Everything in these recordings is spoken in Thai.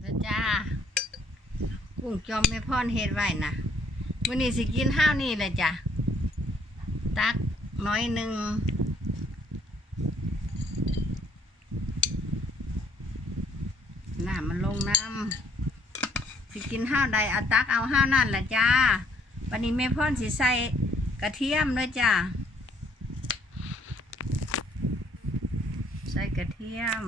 เด้อจ้ากุ้งจอมไม่พ่อนเฮ็ดไว้นะมื้อนี้สิกินข้าวนี่แหละจ้ะตักน้อยหนึ่งน้ำมันลงน้ำสิกินข้าวใดเอาตักเอาข้าวนั่นแหละจ้าวันนี้แม่พ่อนสิใส่กระเทียมด้วยจ้าใส่กระเทียม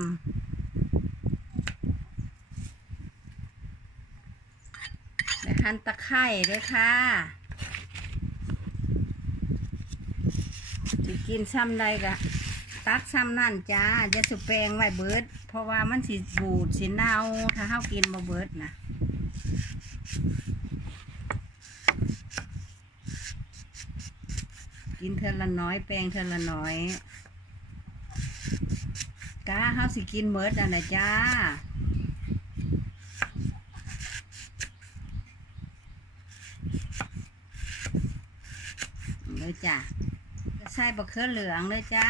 และ หั่นตะไคร้ด้วยค่ะสิกินซ้ำใดกะตักซ้ำนั่นจ้าจะสุแปงไว้เบิด เพราะว่ามันสิบูดสิเน่าถ้าเฮากินบ่เบิดนะกินเทอละน้อย แปลงเทอละน้อยกาเฮาสิกินเบิดนั่นนะจ้า เลยจ้ะใส่บะเขือเหลืองเลยจ้า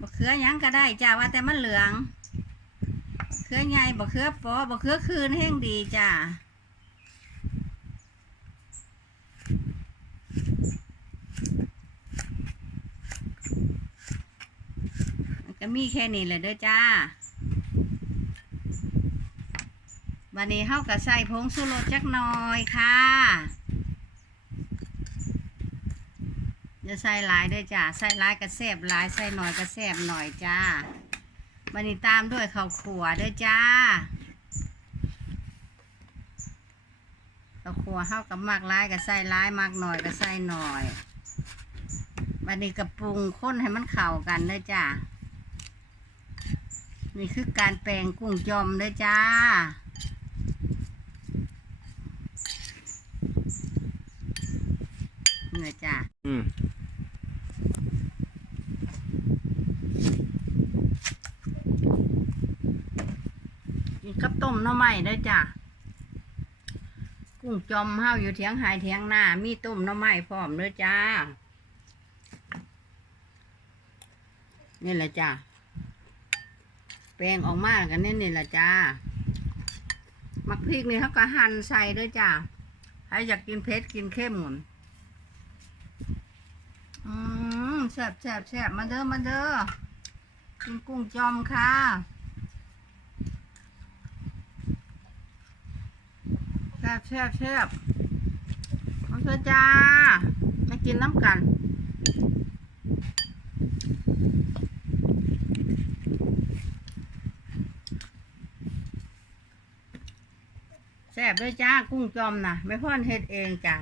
บะเขือยังก็ได้จ้าว่าแต่มันเหลืองเขือใหญ่บะเขือปอบะเขือคืนแห้งดีจ้าก็มีแค่นี้แหละเด้อจ้าวันนี้เฮาก็ใส่ผงชูรสจักหน่อยค่ะ จะใส่หลายด้วยจ้าใส่หลายกระแซบหลายใส่หน่อยกระแซบหน่อยจ้าวันนี้ตามด้วยข้าวขัวด้วยจ้าข้าวขัวเข้ากับมากหลายกับใส่หลายมากหน่อยกับใส่หน่อยวันนี้กระปรุงข้นให้มันเข้ากันด้วยจ้านี่คือการแปลงกุ้งจอมด้วยจ้าเหนี่ยจ้าอืม กินกับต้มหน่อไม้เด้อจ้ะกุ้งจอมเฮาอยู่เถียงหายเถียงหน้า มีต้มหน่อไม้พร้อมเด้อจ้า นี่แหละจ้ะแปลงออกมากันนี่นี่แหละจ้ามักพริกนี่เขาก็หั่นใส่เด้วยจ้าใครอยากกินเผ็ดกินเข้มหมดอืมแซ่บแซ่บแซ่บมาเด้อมาเด้อกินกุ้งจอมค่ะ ซ่บแซ่บแซ่บมาเถอจ้ามากินน้ำกันแซ่บด้วยจ้ากุ้งจอมนะไม่พ่อนเฮ็ดเองจ้ะ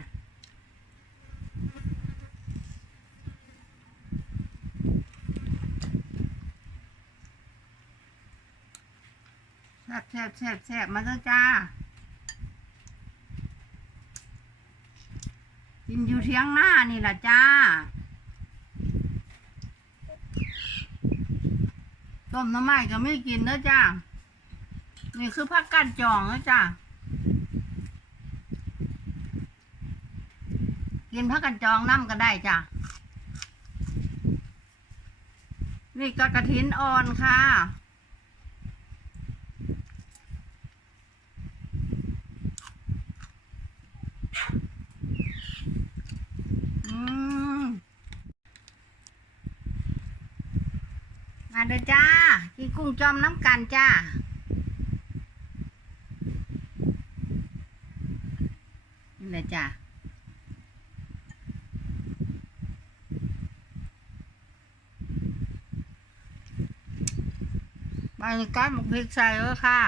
แซ่บแซ่บแซ่บแซ่บมาเถอะจ้า กินอยู่เทียงหน้านี่แหละจ้า ต้มน้ำไม้ก็ไม่กินนะจ้า นี่คือผักกาดจองนะจ้า กินผักกาดจองน้ำก็ได้จ้า นี่ก็กระถินอ่อนค่ะ อืม มาเด้อจ้ากินกุ้งจอมน้ำกันจ้านี่แหละจ้าบรรยากาศหมกพริกใส่เลยค่ะ